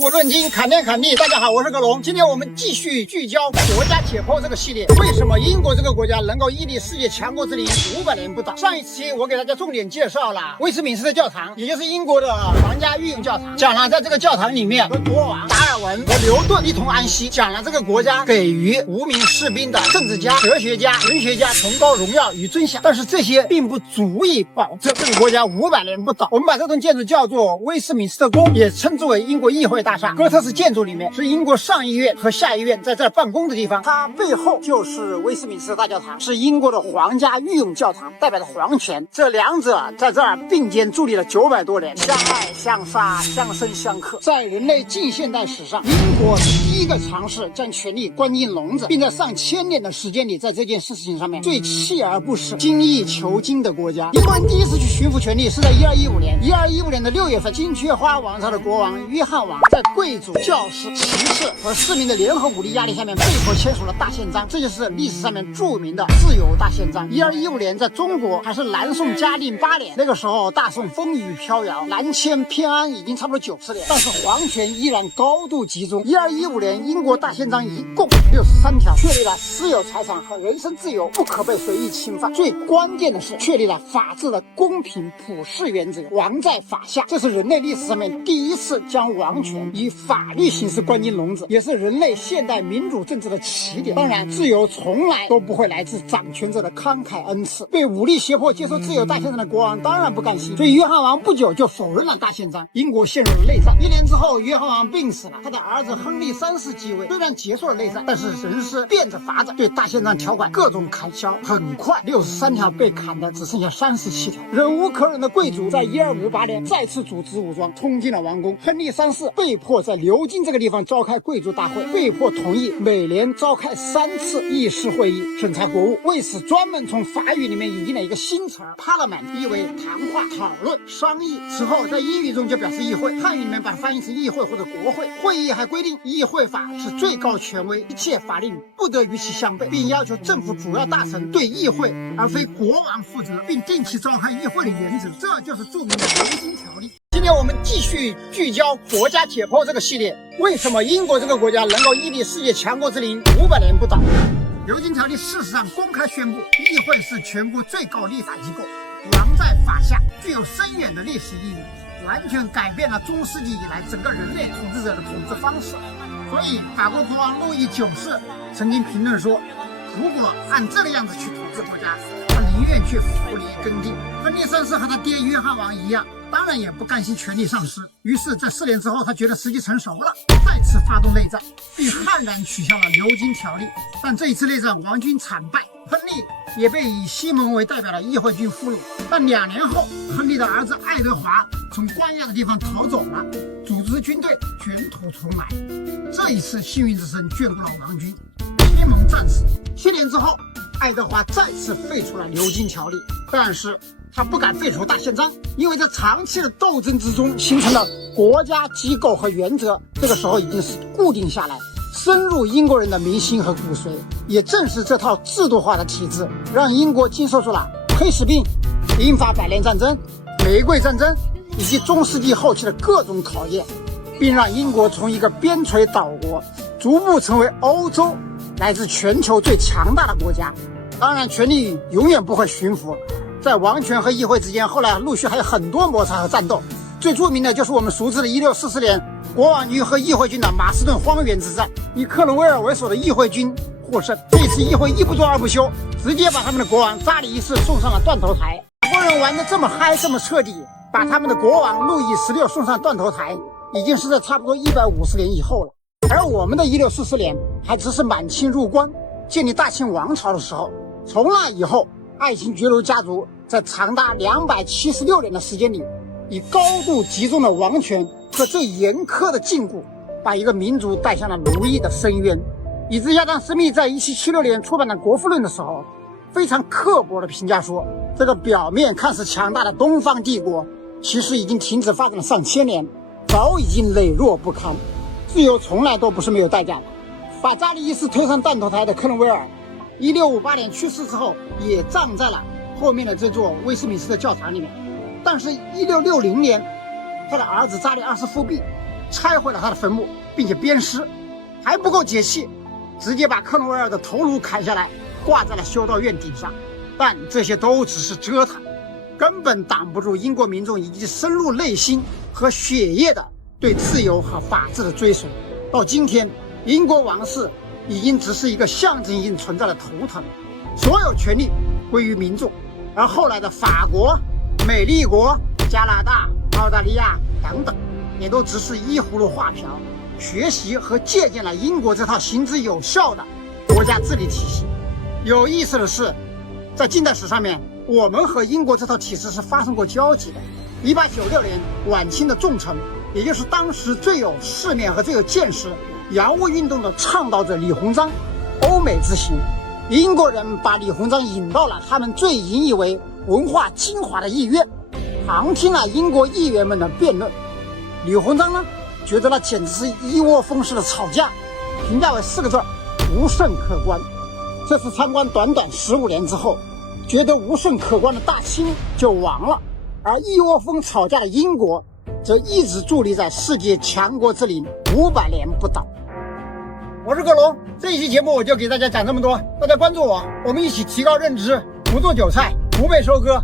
我论金侃天侃地，大家好，我是格龙。今天我们继续聚焦国家解剖这个系列。为什么英国这个国家能够屹立世界强国之林500年不倒？上一期我给大家重点介绍了威斯敏斯特教堂，也就是英国的皇家御用教堂，讲了在这个教堂里面和国王达尔文和牛顿一同安息，讲了这个国家给予无名士兵的政治家、哲学家、文学家崇高荣耀与尊享。但是这些并不足以保证这个国家500年不倒。我们把这栋建筑叫做威斯敏斯特宫，也称之为英国议会大厦。哥特式建筑里面是英国上议院和下议院在这儿办公的地方，它背后就是威斯敏斯特大教堂，是英国的皇家御用教堂，代表着皇权。这两者在这儿并肩伫立了900多年，相爱相杀，相生相克。在人类近现代史上，英国是第一个尝试将权力关进笼子，并在上千年的时间里在这件事情上面最锲而不舍、精益求精的国家。英国人第一次去驯服权力是在1215年，1215年的6月份，金雀花王朝的国王约翰王在贵族、教师、骑士和市民的联合武力压力下面被迫签署了大宪章，这就是历史上面著名的自由大宪章。1215年在中国还是南宋嘉定8年，那个时候大宋风雨飘摇，南迁偏安已经差不多90年，但是皇权依然高度集中。1215年英国大宪章一共63条，确立了私有财产和人身自由不可被随意侵犯，最关键的是确立了法治的公平普世原则，王在法下，这是人类历史上面第一次将王权以法律形式关进笼子，也是人类现代民主政治的起点。当然，自由从来都不会来自掌权者的慷慨恩赐。被武力胁迫接受自由大宪章的国王当然不甘心，所以约翰王不久就否认了大宪章，英国陷入了内战。1年之后，约翰王病死了，他的儿子亨利3世继位，虽然结束了内战，但是仍是变着法子对大宪章条款各种砍削，很快63条被砍的只剩下37条。忍无可忍的贵族在1258年再次组织武装冲进了王宫，亨利3世被迫在牛津这个地方召开贵族大会，被迫同意每年召开3次议事会议审查国务。为此专门从法语里面引进了一个新词 Parliament， 意为谈话、讨论、商议。此后在英语中就表示议会，汉语里面把它翻译成议会或者国会。会议还规定议会法是最高权威，一切法令不得与其相悖，并要求政府主要大臣对议会而非国王负责，并定期召开议会的原则，这就是著名的牛津条例。今天我们继续聚焦国家解剖这个系列，为什么英国这个国家能够屹立世界强国之林500年不倒？牛津条例事实上公开宣布，议会是全国最高立法机构，王在法下，具有深远的历史意义，完全改变了中世纪以来整个人类统治者的统治方式。所以法国国王路易9世曾经评论说，如果按这个样子去统治国家，他宁愿去扶犁耕地。亨利3世和他爹约翰王一样，当然也不甘心权力丧失，于是在4年之后，他觉得时机成熟了，再次发动内战，并悍然取消了牛津条例。但这一次内战王军惨败，亨利也被以西蒙为代表的议会军俘虏。但2年后，亨利的儿子爱德华从关押的地方逃走了，组织军队卷土重来。这一次幸运之神眷顾了王军，西蒙战死。7年之后，爱德华再次废除了牛津条例，但是他不敢废除大宪章，因为在长期的斗争之中形成了国家机构和原则，这个时候已经是固定下来，深入英国人的民心和骨髓。也正是这套制度化的体制，让英国经受住了黑死病、英法百年战争、玫瑰战争以及中世纪后期的各种考验，并让英国从一个边陲岛国逐步成为欧洲乃至全球最强大的国家。当然，权力永远不会驯服，在王权和议会之间，后来陆续还有很多摩擦和战斗。最著名的就是我们熟知的1644年国王军和议会军的马斯顿荒原之战，以克伦威尔为首的议会军获胜。这次议会一不做二不休，直接把他们的国王查理一世送上了断头台。法国人玩得这么嗨，这么彻底，把他们的国王路易16送上断头台，已经是在差不多150年以后了。而我们的1644年还只是满清入关建立大清王朝的时候。从那以后，爱新觉罗家族在长达276年的时间里，以高度集中的王权和最严苛的禁锢，把一个民族带向了奴役的深渊。以致亚当·斯密在1776年出版的《国富论》的时候，非常刻薄地评价说，这个表面看似强大的东方帝国，其实已经停止发展了上千年，早已经羸弱不堪。自由从来都不是没有代价的。把查理一世推上断头台的克伦威尔，1658年去世之后，也葬在了后面的这座威斯敏斯特教堂里面。但是1660年，他的儿子查理2世复辟，拆毁了他的坟墓，并且鞭尸。还不够解气，直接把克伦威尔的头颅砍下来，挂在了修道院顶上。但这些都只是折腾，根本挡不住英国民众以及深入内心和血液的对自由和法治的追随。到今天，英国王室已经只是一个象征性存在的图腾，所有权力归于民众。而后来的法国、美利国、加拿大、澳大利亚等等，也都只是依葫芦画瓢，学习和借鉴了英国这套行之有效的国家治理体系。有意思的是，在近代史上面，我们和英国这套体制是发生过交集的。1896年，晚清的重臣，也就是当时最有世面和最有见识洋务运动的倡导者李鸿章，欧美之行，英国人把李鸿章引到了他们最引以为文化精华的议院，旁听了英国议员们的辩论。李鸿章呢，觉得那简直是一窝蜂式的吵架，评价为4个字：无甚可观。这次参观短短15年之后，觉得无甚可观的大清就亡了，而一窝蜂吵架的英国则一直伫立在世界强国之林500年不倒。我是葛龙，这一期节目我就给大家讲这么多，大家关注我，我们一起提高认知，不做韭菜，不被收割，